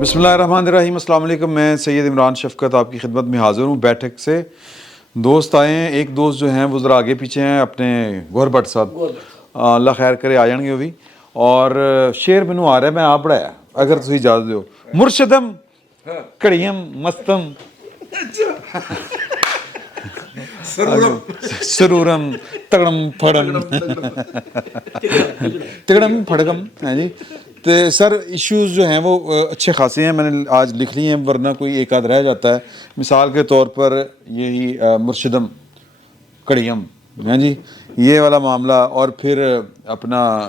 بسم اللہ الرحمن الرحیم. السلام علیکم. میں سید عمران شفقت آپ کی خدمت میں حاضر ہوں. بیٹھک سے دوست آئے ہیں. ایک دوست جو ہیں وہ ذرا آگے پیچھے ہیں, اپنے گور بٹ صاحب, اللہ خیر کرے, آ جان گے وہ بھی. اور شعر مینوں آ رہا ہے, میں آپ پڑھایا اگر تسی اجازت دیو. مرشدم کڑیم مستم سرورم تگڑم پھڑم تگڑم پھڑگم. ہاں جی. تو سر ایشوز جو ہیں وہ اچھے خاصے ہیں, میں نے آج لکھ لی ہیں, ورنہ کوئی ایک آدھ رہ جاتا ہے. مثال کے طور پر یہی مرشدم کڑیم, ہاں جی, یہ والا معاملہ. اور پھر اپنا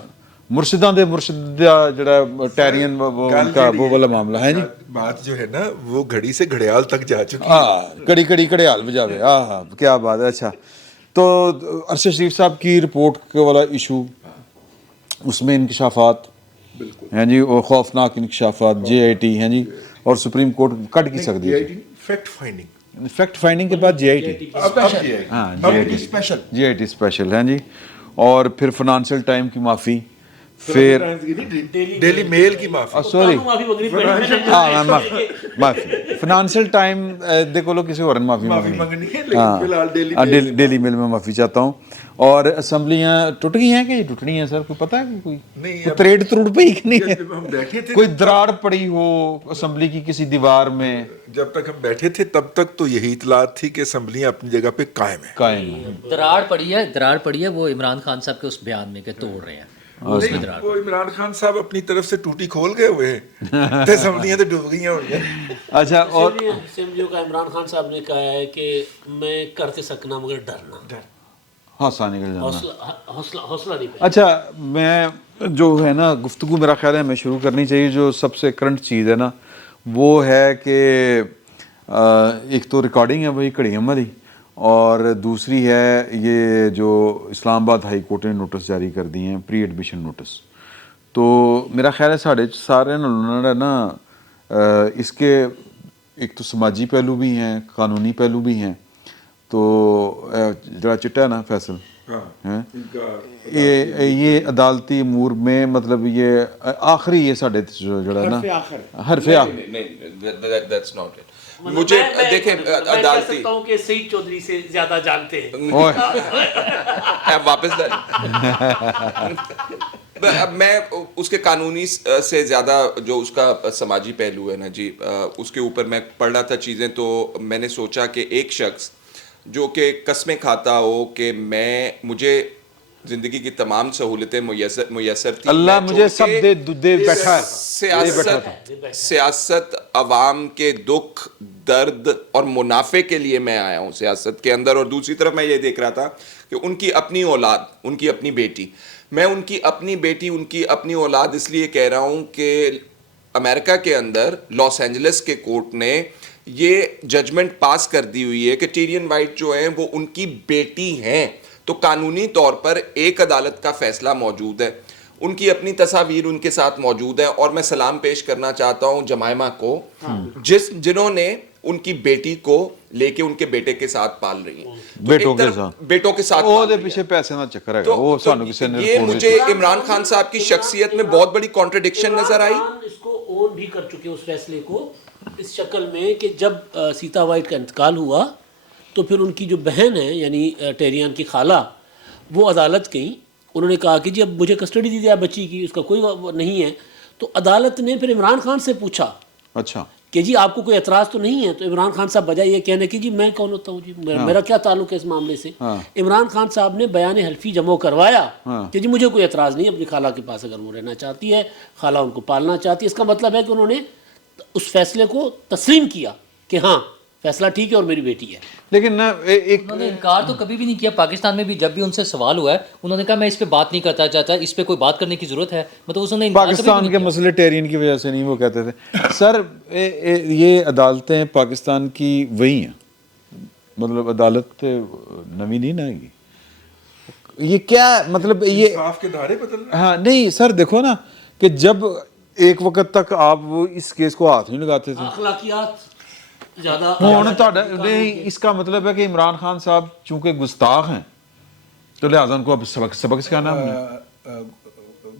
مرشداں دے مرشدہ جڑا ٹیرین ان کا وہ والا معاملہ ہے جی. بات جو ہے نا وہ گھڑی سے گھڑیال تک جا چکی ہے. ہاں, کڑی کڑی کڑیال بجاوے. ہاں ہاں, کیا بات ہے. اچھا, تو ارشد شریف صاحب کی رپورٹ والا ایشو, اس میں انکشافات ہیں جی, اور خوفناک انکشافات, جے آئی ٹی ہیں جی, اور سپریم کورٹ کٹ کی سکتی ہے. فیکٹ فائنڈنگ, فیکٹ فائنڈنگ کے بعد جے آئی ٹی, ہاں جے آئی ٹی اسپیشل ہیں جی. اور پھر فنانشل ٹائم کی معافی, پھر ڈیلی میل کی معافی, سوری ہاں معافی, فنانشل ٹائم دیکھو لو کسی اور نے معافی مانگنی ہے, ہاں ڈیلی میل میں معافی چاہتا ہوں. اور اسمبلیاں ٹوٹ گئی ہیں کہ ٹوٹنی ہیں سر, کوئی پتہ ہے کہ کوئی تریڑ تروڑ پہ ہی کہ نہیں ہے, کوئی دراڑ پڑی ہو اسمبلی کی کسی دیوار میں؟ جب تک ہم بیٹھے تھے تب تک تو یہی اطلاعات تھی کہ اسمبلیاں اپنی جگہ پہ قائم ہیں. دراڑ پڑی ہے وہ عمران خان صاحب کے اس بیان میں کہ توڑ رہے ہیں. وہ عمران خان صاحب اپنی طرف سے ٹوٹی کھول گئے ہوئے ہیں, اسمبلیاں تو ڈوب گئی ہیں. اچھا, اور اسمبلیوں کا عمران خان صاحب نے کہا ہے کہ میں کرتے سکنا مگر ڈرنا, حوصلہ نکل جانا, حوصلہ نہیں. اچھا, میں جو ہے نا گفتگو میرا خیال ہے ہمیں شروع کرنی چاہیے. جو سب سے کرنٹ چیز ہے نا وہ ہے کہ ایک تو ریکارڈنگ ہے وہی کڑیم والی, اور دوسری ہے یہ جو اسلام آباد ہائی کورٹ نے نوٹس جاری کر دی ہیں, پری ایڈمیشن نوٹس. تو میرا خیال ہے ساڑھے سارے انہوں نے نا اس کے ایک تو سماجی پہلو بھی ہیں, قانونی پہلو بھی ہیں. تو جڑا چٹا ہے نا فیصل, یہ عدالتی امور میں مطلب یہ آخری یہ ساڑھے جڑا ہے نا حرف آخر. مجھے دیکھیں عدالتی ہوں کہ سعید چودھری سے زیادہ جانتے ہیں. واپس میں اس کے قانونی سے زیادہ جو اس کا سماجی پہلو ہے نا جی, اس کے اوپر میں پڑھ رہا تھا چیزیں, تو میں نے سوچا کہ ایک شخص جو کہ قسمیں کھاتا ہو کہ مجھے زندگی کی تمام سہولتیں میسر تھی, اللہ مجھے سب دے بیٹھا ہے, سیاست عوام کے دکھ درد اور منافع کے لیے میں آیا ہوں سیاست کے اندر. اور دوسری طرف میں یہ دیکھ رہا تھا کہ ان کی اپنی اولاد, ان کی اپنی بیٹی, میں ان کی اپنی بیٹی, ان کی اپنی اولاد اس لیے کہہ رہا ہوں کہ امریکہ کے اندر لاس اینجلس کے کورٹ نے یہ ججمنٹ پاس کر دی ہوئی ہے کہ ٹیرین وائٹ جو ہیں وہ ان کی بیٹی ہیں. تو قانونی طور پر ایک عدالت کا فیصلہ موجود ہے, ان کی اپنی تصاویر ان کے ساتھ موجود ہیں. اور میں سلام پیش کرنا چاہتا ہوں جمائمہ کو, جنہوں نے ان کی بیٹی کو لے کے ان کے بیٹے کے ساتھ پال رہی ہیں, بیٹوں کے ساتھ وہ دے پیچھے پیسے نہ چکر ہے وہ سانو کسی نے. یہ مجھے عمران خان صاحب کی شخصیت میں بہت بڑی کانٹرڈکشن نظر آئی. اس کو اون بھی کر چکے اس فیصلے کو اس شکل میں کہ جب سیتا وائٹ کا انتقال ہوا تو پھر ان کی جو بہن ہے یعنی ٹیریان کی خالہ, وہ عدالت گئیں. انہوں نے کہا کہ جی اب مجھے کسٹڈی دی جائے بچی کی, اس کا کوئی نہیں ہے. تو عدالت نے پھر عمران خان سے پوچھا اچھا کہ جی آپ کو کوئی اعتراض تو نہیں ہے؟ تو عمران خان صاحب بجائے یہ کہنے کہ جی میں کون ہوتا ہوں, جی میرا کیا تعلق ہے اس معاملے سے. عمران خان صاحب نے بیان حلفی جمع کروایا کہ جی مجھے کوئی اعتراض نہیں اپنی خالہ کے پاس, اگر وہ رہنا چاہتی ہے, خالہ ان کو پالنا چاہتی ہے. اس کا مطلب ہے کہ انہوں نے اس فیصلے کو تسلیم کیا کہ ہاں فیصلہ ٹھیک ہے اور میری بیٹی ہے. لیکن نا انہوں نے انکار تو کبھی بھی نہیں کیا. پاکستان میں بھی جب بھی ان سے سوال ہوا ہے انہوں نے کہا میں اس پہ بات نہیں کرتا چاہتا, اس پہ کوئی بات کرنے کی ضرورت ہے, مطلب اس نے پاکستان کے مسئلے ٹیرین کی وجہ سے نہیں وہ کہتے تھے. سر یہ عدالتیں پاکستان کی وہی ہیں, مطلب عدالت نوی نہیں نا گی, یہ کیا مطلب یہ انصاف کے دھارے بدلنا. ہاں نہیں سر, دیکھو نا کہ جب ایک وقت تک آپ اس کیس کو ہاتھ نہیں لگاتے تھے, اخلاقیات زیادہ اس کا مطلب ہے کہ عمران خان صاحب چونکہ گستاخ ہیں تو لہٰذا ان کو اب سبق سکھانا ہے.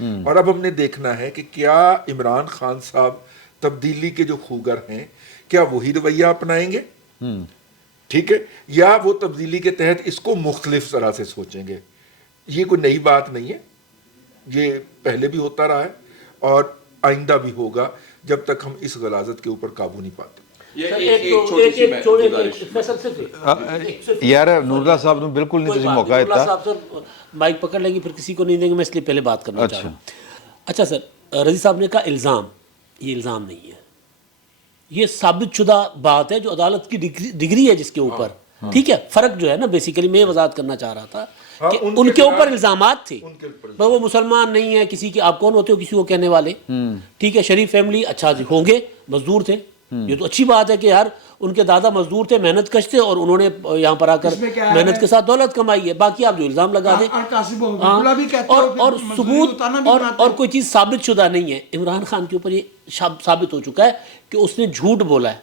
اور اب ہم نے دیکھنا ہے کہ کیا عمران خان صاحب تبدیلی کے جو خوگر ہیں کیا وہی رویہ اپنائیں گے، ٹھیک ہے، یا وہ تبدیلی کے تحت اس کو مختلف طرح سے سوچیں گے. یہ کوئی نئی بات نہیں ہے، یہ پہلے بھی ہوتا رہا ہے اور آئندہ بھی ہوگا جب تک ہم اس غلاظت کے اوپر قابو نہیں پاتے. یار نوراللہ صاحب نے بالکل نہیں تجھے موقع دیتا. صاحب سر مائک پکڑ لیں گے پھر کسی کو نہیں دیں گے، میں اس لیے پہلے بات کرنا چاہ رہا ہوں. اچھا سر، رضی صاحب نے کہا الزام، یہ الزام نہیں ہے، یہ ثابت شدہ بات ہے جو عدالت کی ڈگری ہے جس کے اوپر، ٹھیک ہے. فرق جو ہے نا بیسیکلی میں یہ وضاحت کرنا چاہ رہا تھا کہ ان کے اوپر الزامات تھے، وہ مسلمان نہیں ہے، کسی کی، آپ کون ہوتے ہو کسی کو کہنے والے، ٹھیک ہے، شریف فیملی، اچھا جی ہوں گے، مزدور تھے، یہ تو اچھی بات ہے کہ یار ان کے دادا مزدور تھے، محنت کش تھے، اور انہوں نے یہاں پر آ کر محنت کے ساتھ دولت کمائی ہے. باقی آپ جو الزام لگا دیں اور ثبوت اور کوئی چیز ثابت شدہ نہیں ہے. عمران خان کے اوپر یہ ثابت ہو چکا ہے کہ اس نے جھوٹ بولا ہے،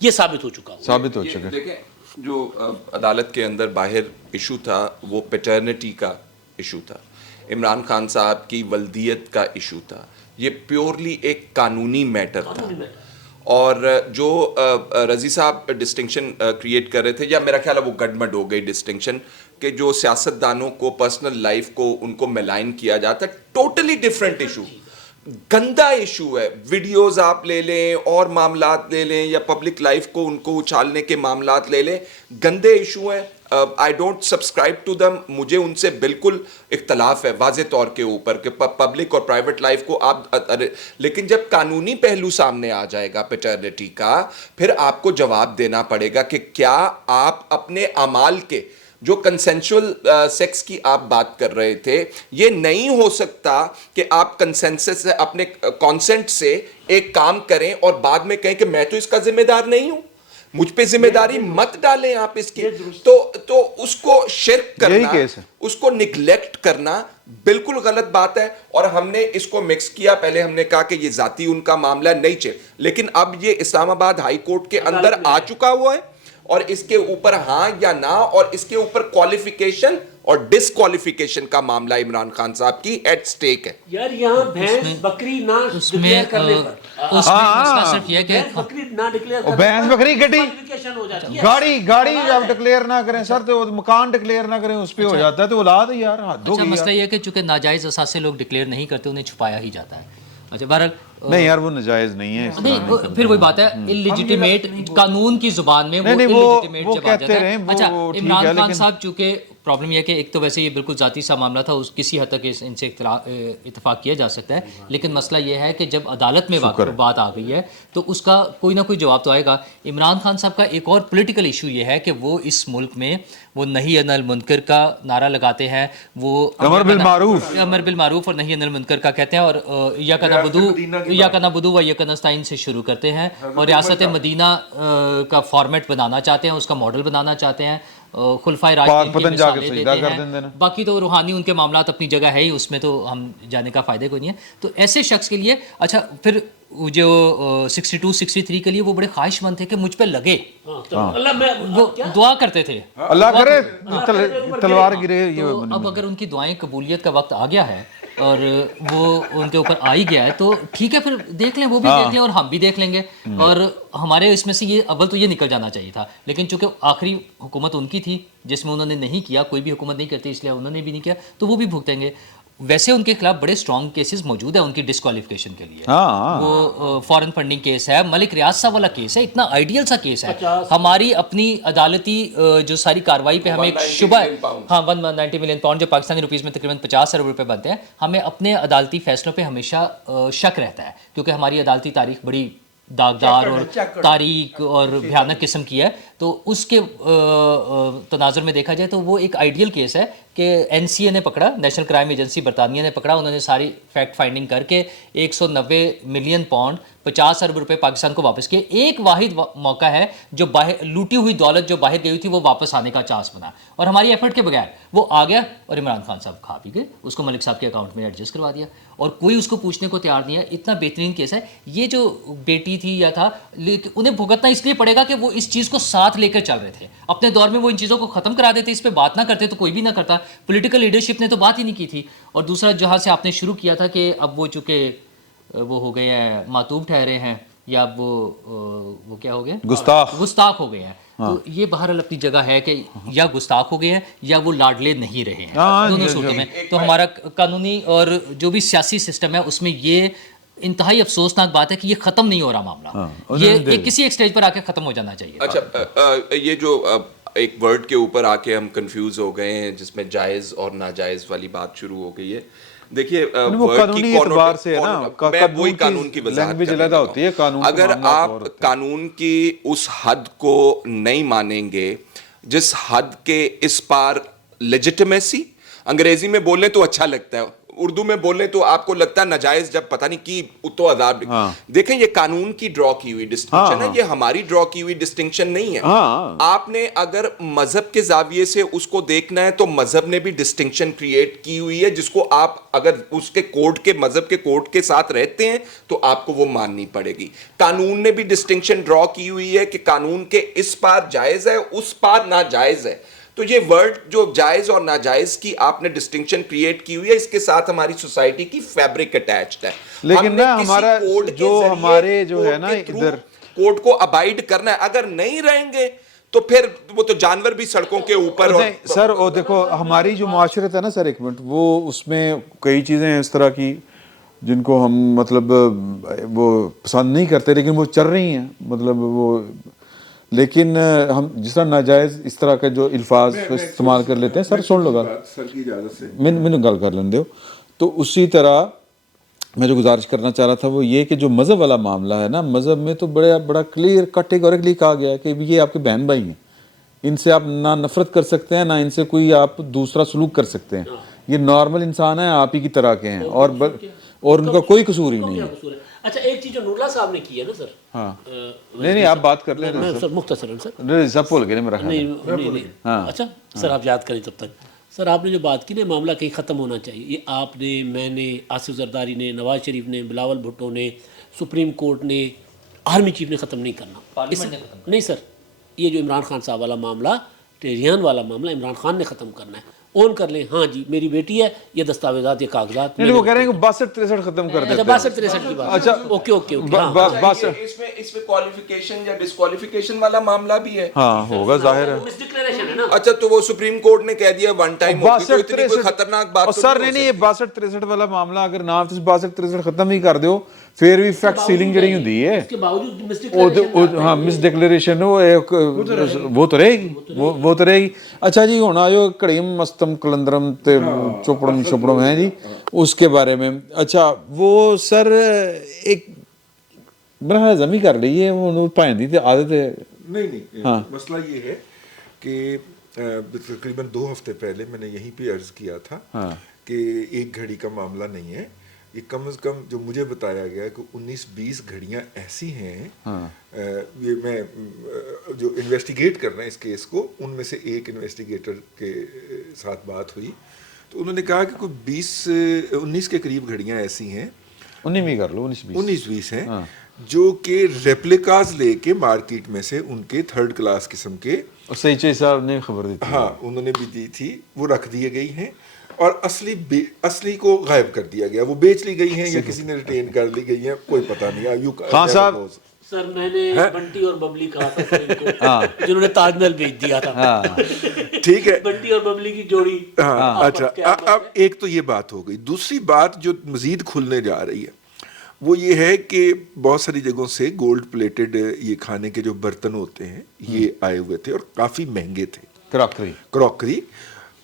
یہ ثابت ہو چکا ہے. دیکھیں جو عدالت کے اندر باہر ایشو تھا وہ پیٹرنٹی کا ایشو تھا، عمران خان صاحب کی ولدیت کا ایشو تھا، یہ پیورلی ایک قانونی میٹر تھا. اور جو رضی صاحب ڈسٹنکشن کریٹ کر رہے تھے، یا میرا خیال ہے وہ گڈمڈ ہو گئی ڈسٹنکشن، کہ جو سیاستدانوں کو پرسنل لائف کو ان کو ملائن کیا جاتا ہے، ٹوٹلی ڈیفرنٹ ایشو، گندا ایشو ہے. ویڈیوز آپ لے لیں اور معاملات لے لیں، یا پبلک لائف کو ان کو اچھالنے کے معاملات لے لیں، گندے ایشو ہیں. I don't subscribe to them, مجھے ان سے بالکل اختلاف ہے واضح طور کے اوپر کہ پبلک اور پرائیویٹ لائف کو آپ، لیکن جب قانونی پہلو سامنے آ جائے گا پیٹرنٹی کا، پھر آپ کو جواب دینا پڑے گا کہ کیا آپ اپنے اعمال کے، جو کنسنشول سیکس کی آپ بات کر رہے تھے، یہ نہیں ہو سکتا کہ آپ کنسنسس سے، اپنے کانسنٹ سے ایک کام کریں اور بعد میں کہیں کہ میں تو اس کا ذمہ دار نہیں ہوں، مجھ پہ ذمہ داری مت ڈالیں آپ اس کی. تو اس کو شرک کرنا، اس کو نگلیکٹ کرنا بالکل غلط بات ہے. اور ہم نے اس کو مکس کیا، پہلے ہم نے کہا کہ یہ ذاتی ان کا معاملہ نہیں چاہیے، لیکن اب یہ اسلام آباد ہائی کورٹ کے اندر آ چکا ہوا ہے، اور اس کے اوپر ہاں یا نہ، اور اس کے اوپر کوالیفیکیشن اور ڈسکوالیفیکیشن کا معاملہ عمران خان صاحب کی ایٹ سٹیک ہے. یار یہاں بھینس بکری نہ ڈکلیئر کرنے پر، اس میں مسئلہ صرف یہ کہ بکری نہ ڈکلیئر کرنے پر بھینس بکری گڈی ہو جاتی ہے. گاڑی آپ ڈکلیئر نہ کریں سر، تو مکان ڈکلیئر نہ کریں، اس پہ ہو جاتا ہے تو اولاد ہے یار، حد ہو اچھا گئی. مسئلہ یہ کہ چونکہ ناجائز اثاثے لوگ ڈکلیئر نہیں کرتے، انہیں چھپایا ہی جاتا ہے. اچھا بہرحال نہیں یار وہ ناجائز نہیں ہے. نہیں، پھر وہی بات ہے اللیجیٹیمیٹ، قانون کی زبان میں وہ اللیجیٹیمیٹ جب آ جاتا ہے. اچھا عمران خان صاحب چونکہ پرابلم یہ کہ ایک تو ویسے یہ بالکل ذاتی سا معاملہ تھا، کسی حد تک ان سے اتفاق کیا جا سکتا ہے، لیکن مسئلہ یہ ہے کہ جب عدالت میں بات آ گئی ہے تو اس کا کوئی نہ کوئی جواب تو آئے گا. عمران خان صاحب کا ایک اور پولیٹیکل ایشو یہ ہے کہ وہ اس ملک میں وہ نہی عن المنکر کا نعرہ لگاتے ہیں، وہ امر بالمعروف اور نہی عن المنکر کا کہتے ہیں، اور ایاک نعبد و ایاک نستعین سے شروع کرتے ہیں، اور ریاست مدینہ کا فارمیٹ بنانا چاہتے ہیں، اس کا ماڈل بنانا چاہتے ہیں، خلفائے راشدین کی مثالیں دیتے ہیں. باقی تو روحانی ان کے معاملات اپنی جگہ ہے ہی، اس میں تو ہم جانے کا فائدہ کوئی نہیں ہے. تو ایسے شخص کے لیے اچھا پھر جو 62 63 کے لیے وہ بڑے خواہش مند تھے کہ مجھ پہ لگے، وہ دعا کرتے تھے اللہ کرے تلوار گرے. اب اگر ان کی دعائیں قبولیت کا وقت آ گیا ہے اور وہ ان کے اوپر آ ہی گیا ہے تو ٹھیک ہے، پھر دیکھ لیں، وہ بھی دیکھ لیں اور ہم بھی دیکھ لیں گے. اور ہمارے اس میں سے یہ اول تو یہ نکل جانا چاہیے تھا، لیکن چونکہ آخری حکومت ان کی تھی جس میں انہوں نے نہیں کیا، کوئی بھی حکومت نہیں کرتی، اس لیے انہوں نے بھی نہیں کیا تو وہ بھی بھگتیں گے. ویسے ان کے خلاف بڑے اسٹرانگ کیسز موجود ہیں ان کی ڈسکوالیفیکیشن کے لیے. وہ فارن فنڈنگ کیس ہے، ملک ریاض صاحب والا کیس ہے، اتنا آئیڈیل سا کیس ہے. ہماری اپنی عدالتی جو ساری کاروائی پہ ہمیں ایک شبہ ہے، ہاں 190 ملین پاؤنڈ جو پاکستانی روپیز میں تقریباً 50 ارب روپے بنتے ہیں، ہمیں اپنے عدالتی فیصلوں پہ ہمیشہ شک رہتا ہے کیونکہ ہماری عدالتی تاریخ بڑی داغدار اور تاریک اور بھیانک قسم کی ہے. تو اس کے تناظر میں دیکھا جائے تو وہ ایک آئیڈیل کیس ہے کہ این سی اے نے پکڑا، نیشنل کرائم ایجنسی برطانیہ نے پکڑا، انہوں نے ساری فیکٹ فائنڈنگ کر کے 190 ملین پاؤنڈ 50 ارب روپے پاکستان کو واپس کیے. ایک واحد موقع ہے جو باہر لوٹی ہوئی دولت جو باہر گئی تھی وہ واپس آنے کا چانس بنا، اور ہماری ایفرٹ کے بغیر وہ آ گیا اور عمران خان صاحب کھا پی گئے، اس کو ملک صاحب کے اکاؤنٹ میں ایڈجسٹ کروا دیا اور کوئی اس کو پوچھنے کو تیار نہیں ہے. اتنا بہترین کیس ہے یہ. جو بیٹی تھی یا تھا، لیکن انہیں بھگتنا اس لیے پڑے گا کہ وہ اس چیز کو سال ساتھ لے کر چل رہے تھے. اپنے دور میں وہ ان چیزوں کو ختم کرا دیتے, اس پہ بات نہ کرتے تو کوئی بھی نہ کرتا. پولیٹیکل لیڈرشپ نے تو بات ہی نہیں کی تھی. اور دوسرا جہاں سے آپ نے شروع کیا تھا کہ اب وہ چونکہ وہ ہو گئے ہیں معتوب ٹھہرے ہیں, یا اب وہ کیا ہو گئے, گستاخ ہو گئے ہیں. تو یہ بہرحال اپنی جگہ ہے کہ یا گستاخ ہو گئے ہیں یا وہ لاڈلے نہیں رہے ہیں, دونوں صورتوں میں. تو ہمارا قانونی اور جو بھی سیاسی سسٹم ہے اس میں یہ انتہائی افسوسناک بات ہے کہ یہ ختم نہیں ہو رہا معاملہ. یہ کسی ایک سٹیج پر آ کے ختم ہو جانا چاہیے. اچھا, یہ جو ایک ورڈ کے اوپر آ کے ہم کنفیوز ہو گئے ہیں جس میں جائز اور ناجائز والی بات شروع ہو گئی ہے. دیکھیے قانونی اعتبار سے ہے نا, میں وہی قانون کی وضاحت کرتا ہوں. اگر آپ قانون کی اس حد کو نہیں مانیں گے جس حد کے اس پار لیجٹمیسی, انگریزی میں بولیں تو اچھا لگتا ہے, اردو میں بولیں تو آپ کو لگتا ہے ناجائز, جب پتہ نہیں کی تو عذاب. دیکھیں یہ قانون کی ڈرا کی ہوئی ڈسٹنکشن ہے, یہ ہماری ڈرا کی ہوئی ڈسٹنکشن نہیں ہے. آپ نے اگر مذہب کے زاویے سے اس کو دیکھنا ہے تو مذہب نے بھی ڈسٹنکشن کریٹ کی ہوئی ہے, جس کو آپ اگر اس کے کوڈ کے مذہب کے کوڈ کے ساتھ رہتے ہیں تو آپ کو وہ ماننی پڑے گی. قانون نے بھی ڈسٹنکشن ڈرا کی ہوئی ہے کہ قانون کے اس پار جائز ہے, اس پار ناجائز ہے. تو یہ ورڈ جو جائز اور ناجائز کی آپ نے ڈسٹنکشن کریٹ کی ہوئی ہے, اس کے ساتھ ہماری سوسائٹی کی فیبرک اٹیچڈ ہے. لیکن نا ہمارا جو ہمارے جو ہے نا ادھر کوڈ کو ابائڈ کرنا ہے, اگر نہیں رہیں گے تو پھر وہ تو جانور بھی سڑکوں کے اوپر. سر وہ دیکھو ہماری جو معاشرت ہے نا سر, ایک منٹ, وہ اس میں کئی چیزیں ہیں اس طرح کی جن کو ہم مطلب وہ پسند نہیں کرتے لیکن وہ چل رہی ہیں, مطلب وہ, لیکن ہم جس طرح ناجائز اس طرح کا جو الفاظ استعمال کر لیتے ہیں. سر سن لو گا, سر کی اجازت سے میں گل کر لیں دو. تو اسی طرح میں جو گزارش کرنا چاہ رہا تھا وہ یہ کہ جو مذہب والا معاملہ ہے نا, مذہب میں تو بڑا کلیئر کیٹیگوریکلی کہا گیا ہے کہ یہ آپ کے بہن بھائی ہیں, ان سے آپ نہ نفرت کر سکتے ہیں نہ ان سے کوئی آپ دوسرا سلوک کر سکتے ہیں. یہ نارمل انسان ہیں, آپ ہی کی طرح کے ہیں, اور ان کا کوئی قصور ہی نہیں ہے. اچھا ایک چیز جو نوراللہ صاحب نے کی ہے نا سر, ہاں نہیں آپ بات کر لیں سر مختصراً سر, نہیں سب بھول گئے میرا خیال. نہیں اچھا سر آپ یاد کریں تب تک. سر آپ نے جو بات کی نا معاملہ کہیں ختم ہونا چاہیے, یہ آپ نے, میں نے, آصف زرداری نے, نواز شریف نے, بلاول بھٹو نے, سپریم کورٹ نے, آرمی چیف نے ختم نہیں کرنا. نہیں سر, یہ جو عمران خان صاحب والا معاملہ, ٹیریان والا معاملہ عمران خان نے ختم کرنا ہے. اون کر لیں, ہاں جی میری بیٹی ہے, یہ دستاویزات, یہ کاغذات. نہیں وہ کہہ رہے ہیں کہ 62-63 ختم کر دیتے ہیں. 62-63 کی بات. اچھا اوکے اس میں کوالیفیکیشن یا ڈسکوالیفیکیشن والا معاملہ بھی ہے. ہاں ہوگا ظاہر ہے. اچھا تو وہ سپریم کورٹ نے کہہ دیا ون ٹائم, اتنی کوئی خطرناک بات سر نہیں, یہ 62-63 والا معاملہ اگر نہ 62-63 ختم ہی کر دیو پھر بھی فیکٹ سیلنگ جڑی ہوندی ہے, اس کے باوجود ہاں مس ڈکلیریشن وہ تو رہے گی, وہ تو رہے گی. اچھا جی ہوں آجو کڑیم مستم کلندرم تے چپڑم شپڑم ہیں جی, اس کے بارے میں. اچھا وہ سر ایک بڑا زمین کر رہی ہے, وہ پائندی تے عادت ہے. نہیں مسئلہ یہ ہے کہ تقریباً 2 ہفتے پہلے میں نے یہیں پہ عرض کیا تھا کہ ایک گھڑی کا معاملہ نہیں ہے, یہ کم از کم جو مجھے بتایا گیا کہ 19-20 گھڑیاں ایسی ہیں. یہ میں جو انویسٹیگیٹ کر رہے ہیں اس کیس کو, ان میں سے ایک انویسٹیگیٹر کے ساتھ بات ہوئی تو انہوں نے کہا کہ کوئی 19 کے قریب گھڑیاں ایسی ہیں, 19 کر لو, 19-20 ہیں جو کہ ریپلیکاز لے کے مارکیٹ میں سے ان کے 3rd کلاس قسم کے, سیچے صاحب نے خبر دی تھی, ہاں انہوں نے بھی دی تھی, وہ رکھ دیے گئی ہیں اور اصلی کو غائب کر دیا گیا, وہ بیچ لی گئی ہیں یا کسی نے ریٹین کر لی گئی ہیں, کوئی پتہ نہیں. خان صاحب سر میں نے بنٹی اور ببلی کہا تھا جنہوں نے تاج محل بیچ دیا تھا, ٹھیک ہے, بنٹی اور ببلی کی جوڑی. اچھا اب ایک تو یہ بات ہو گئی. دوسری بات جو مزید کھلنے جا رہی ہے وہ یہ ہے کہ بہت ساری جگہوں سے گولڈ پلیٹڈ یہ کھانے کے جو برتن ہوتے ہیں یہ آئے ہوئے تھے اور کافی مہنگے تھے. کراکری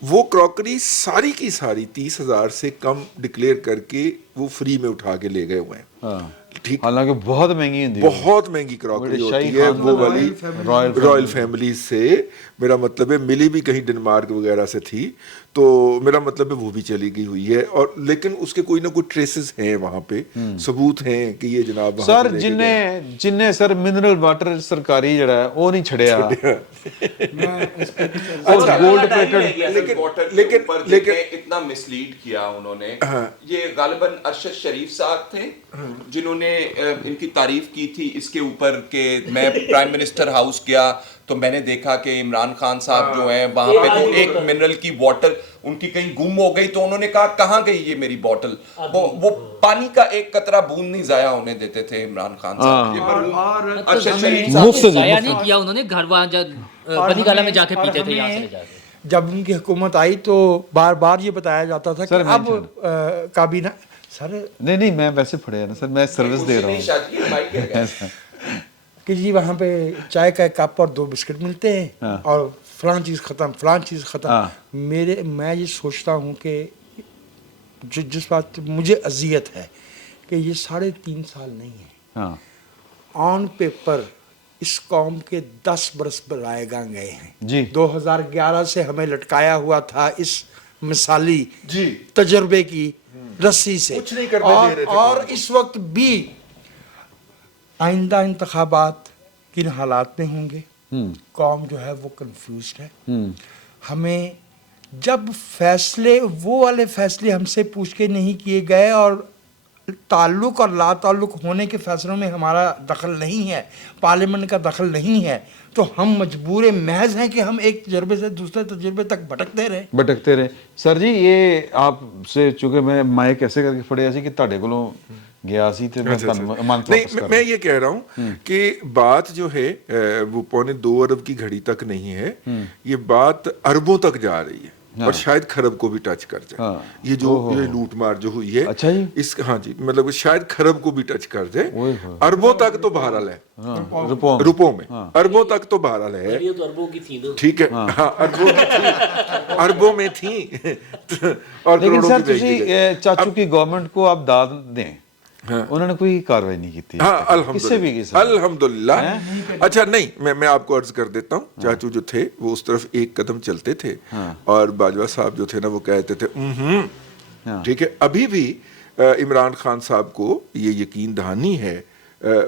وہ کراکری ساری کی ساری 30,000 سے کم ڈکلیئر کر کے وہ فری میں اٹھا کے لے گئے ہوئے ہیں. ٹھیک, حالانکہ بہت مہنگی ہوتی ہے, بہت مہنگی کراکری ہوتی ہے وہ والی رائل فیملیز سے. میرا مطلب ہے ملی بھی کہیں ڈنمارک وغیرہ سے تھی, تو میرا مطلب ہے وہ بھی چلی گئی ہوئی ہے, اور لیکن اس کے کوئی نہ کوئی ٹریسز ہیں وہاں پہ, ثبوت ہیں کہ یہ جناب سر جنہیں سر منرل واٹر سرکاری جڑا ہے وہ نہیں چھڑیا. گولڈ لیکن اتنا مسلیڈ کیا انہوں نے. یہ غالباً ارشد شریف صاحب تھے جنہوں نے ان کی تعریف کی تھی اس کے اوپر کہ میں پرائم منسٹر ہاؤس گیا تو میں نے دیکھا کہ عمران خان صاحب جو ہیں وہاں پہ تو ایک منرل کی واٹر ان کی کہیں گم ہو گئی، تو انہوں نے کہا کہاں گئی یہ میری بوٹل، وہ پانی کا ایک قطرہ بوند نہیں ضائع ہونے دیتے تھے عمران خان صاحب۔ اچھا مفت ضائع نہیں کیا انہوں نے، گھر وہاں بنی گالا میں جا کے پیتے تھے یہاں سے لے جا کے۔ جب ان کی حکومت آئی تو بار بار یہ بتایا جاتا تھا کہ اب کابینہ سر نہیں میں ویسے پڑھے نا سر، میں سروس دے رہا ہوں کہ جی وہاں پہ چائے کا ایک کپ اور 2 بسکٹ ملتے ہیں اور فلاں چیز ختم، فلاں چیز ختم۔ میں یہ سوچتا ہوں کہ جس بات مجھے اذیت ہے کہ یہ 3.5 سال نہیں ہے، آن پیپر اس قوم کے 10 برس بلائے گئے ہیں جی۔ 2011 سے ہمیں لٹکایا ہوا تھا اس مثالی تجربے کی رسی سے، کچھ نہیں کرنے دے رہے تھے اور اس وقت بھی آئندہ انتخابات کن حالات میں ہوں گے، قوم جو ہے وہ کنفیوزڈ ہے۔ ہمیں جب فیصلے وہ والے فیصلے ہم سے پوچھ کے نہیں کیے گئے اور تعلق اور لا تعلق ہونے کے فیصلوں میں ہمارا دخل نہیں ہے، پارلیمنٹ کا دخل نہیں ہے، تو ہم مجبور محض ہیں کہ ہم ایک تجربے سے دوسرے تجربے تک بھٹکتے رہے۔ سر جی یہ آپ سے چونکہ میں مائک ایسے کر کے پڑھیا سی کہ تہاڈے کولوں گیا سی تے میں امانت واپس کر میں یہ کہہ رہا ہوں کہ بات جو ہے وہ 2.25 ارب کی گھڑی تک نہیں ہے، یہ بات اربوں تک جا رہی ہے اور شاید خرب کو بھی ٹچ کر جائے۔ یہ جو یہ لوٹ مار جو ہوئی ہے اس ہاں جی مطلب شاید خرب کو بھی ٹچ کر جائے، اربوں تک تو بہرحال ہے، روپوں میں اربوں تک تو بہرحال ہے، یہ تو اربوں کی تھی نا، ٹھیک ہے ہاں اربوں میں تھیں اور لیکن کروڑوں سر کی بیچ دی تسی گئی۔ چاچو کی گورنمنٹ کو آپ داد دیں، انہوں نے کوئی کاروائی نہیں کی، ہاں کس سے بھی کی سر؟ الحمدللہ۔ اچھا نہیں میں آپ کو عرض کر دیتا ہوں، چاچو جو تھے وہ اس طرف ایک قدم چلتے تھے اور باجوہ صاحب جو تھے نا وہ کہتے تھے ٹھیک ہے۔ ابھی بھی عمران خان صاحب کو یہ یقین دہانی ہے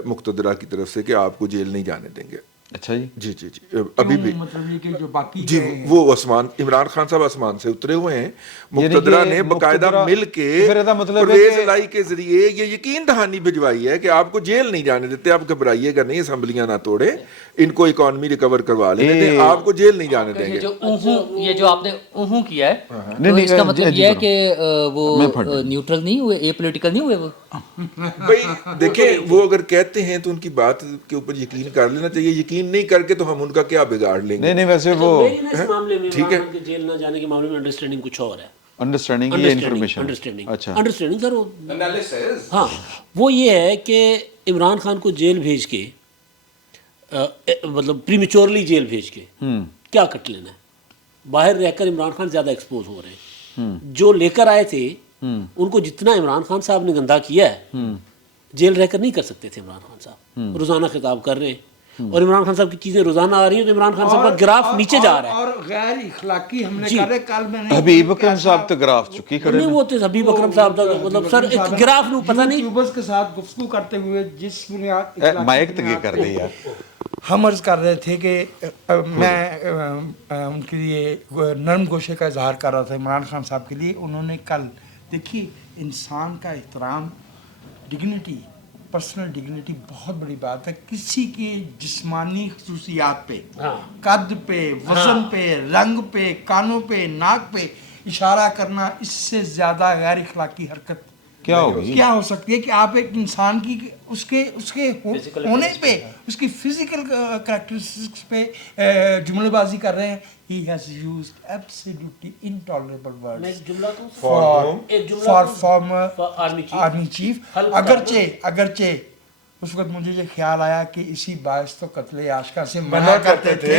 مقتدرہ کی طرف سے کہ آپ کو جیل نہیں جانے دیں گے۔ اچھا جی جی جی جی ابھی بھی مطلب یہ کہ جو باقی جی وہ آسمان عمران خان صاحب آسمان سے اترے ہوئے ہیں، مقتدرہ نے باقاعدہ مل کے پرویز الہی کے ذریعے یہ یقین دہانی بھجوائی ہے کہ آپ کو جیل نہیں جانے دیتے، آپ گھبرائیے گا نہیں، اسمبلیاں نہ توڑے، ان کو اکانومی ریکور کروا لینے دیں، آپ کو جیل نہیں جانے دیں گے۔ یہ جو آپ نے اوہو کیا ہے تو اس کا مطلب یہ ہے کہ وہ نیوٹرل نہیں ہوئے، اے پولیٹیکل نہیں ہوئے وہ؟ بھائی دیکھیں وہ اگر کہتے ہیں تو ان کی بات کے اوپر یقین کر لینا چاہیے، یقین نہیں کر کے تو ہم ان کا کیا بگاڑ لیں گے؟ نہیں ویسے وہ اس معاملے میں عمران خان کے جیل نہ جانے کے معاملے میں انڈرسٹینڈنگ کچھ اور ہے، انڈرسٹینڈنگ یہ انفارمیشن انڈرسٹینڈنگ سر ہاں وہ یہ ہے کہ عمران خان کو جیل بھیج کے مطلب پریمیچورلی جیل بھیج کے کیا کٹ لینا ہے؟ باہر رہ کر عمران خان زیادہ ایکسپوز ہو رہے ہیں، جو لے کر آئے تھے ان کو جتنا عمران خان صاحب نے گندا کیا ہے جیل رہ کر نہیں کر سکتے تھے عمران خان صاحب، روزانہ خطاب کر رہے ہیں اور عمران خان صاحب کی چیزیں روزانہ آ رہی ہیں تو عمران خان صاحب کا گراف نیچے جا رہا ہے، اور غیر اخلاقی ہم نے کر رہے کل میں حبیب اکرم صاحب تو گراف چکی کھڑے نہیں وہ تو حبیب اکرم صاحب مطلب سر ایک گراف نو پتہ نہیں یوٹیوبرز کے ساتھ گفتگو کرتے ہوئے جس بنیاد مائک تک یہ کر لیا ہم عرض کر رہے تھے کہ میں ان کے لیے نرم گوشے کا اظہار کر رہا تھا عمران خان صاحب کے لیے۔ انہوں نے کل دیکھیے انسان کا احترام، ڈگنیٹی، پرسنل ڈگنیٹی بہت بڑی بات ہے، کسی کی جسمانی خصوصیات پہ، قد پہ، وزن پہ، رنگ پہ، کانوں پہ، ناک پہ اشارہ کرنا اس سے زیادہ غیر اخلاقی حرکت کیا ہوگی؟ کیا ہو سکتی ہے کہ آپ ایک انسان کی اس کے ہونے پہ، اس کی فزیکل کریکٹرسٹکس پہ جملے بازی کر رہے ہیں۔ He has used absolutely intolerable words for former army chief۔ اگرچہ اس وقت مجھے یہ خیال آیا کہ اسی باعث تو قتل عاشقہ سے منع کرتے تھے،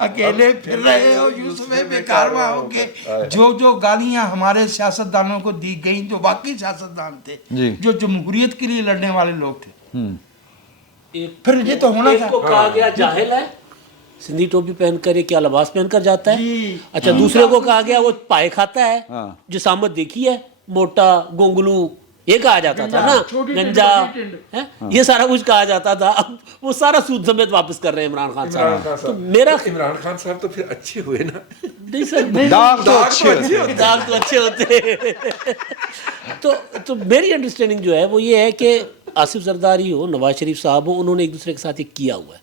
اکیلے پھر رہے ہو یوسف بے کارواں ہو کے۔ جو گالیاں ہمارے سیاستدانوں کو دی گئیں جو واقعی سیاستدان تھے، جو جمہوریت کے لیے لڑنے والے لوگ تھے، پھر یہ تو ہونا تھا۔ ایک کو کہا گیا جاہل ہے، سندھی ٹوپی پہن کر کیا لباس پہن کر جاتا ہے، اچھا دوسرے کو کہا گیا وہ پائے کھاتا ہے، جسامت دیکھی ہے، موٹا، گونگلو، یہ کہا جاتا تھا نا، گنجا، یہ سارا کچھ کہا جاتا تھا۔ اب وہ سارا سود سمیت واپس کر رہے ہیں عمران خان صاحب۔ تو میرا عمران خان صاحب تو پھر اچھے ہوئے نا، نہیں سر داغ تو اچھے ہوتے تو میری انڈرسٹینڈنگ جو ہے وہ یہ ہے کہ آصف زرداری ہو، نواز شریف صاحب ہو، انہوں نے ایک دوسرے کے ساتھ یہ کیا ہوا ہے،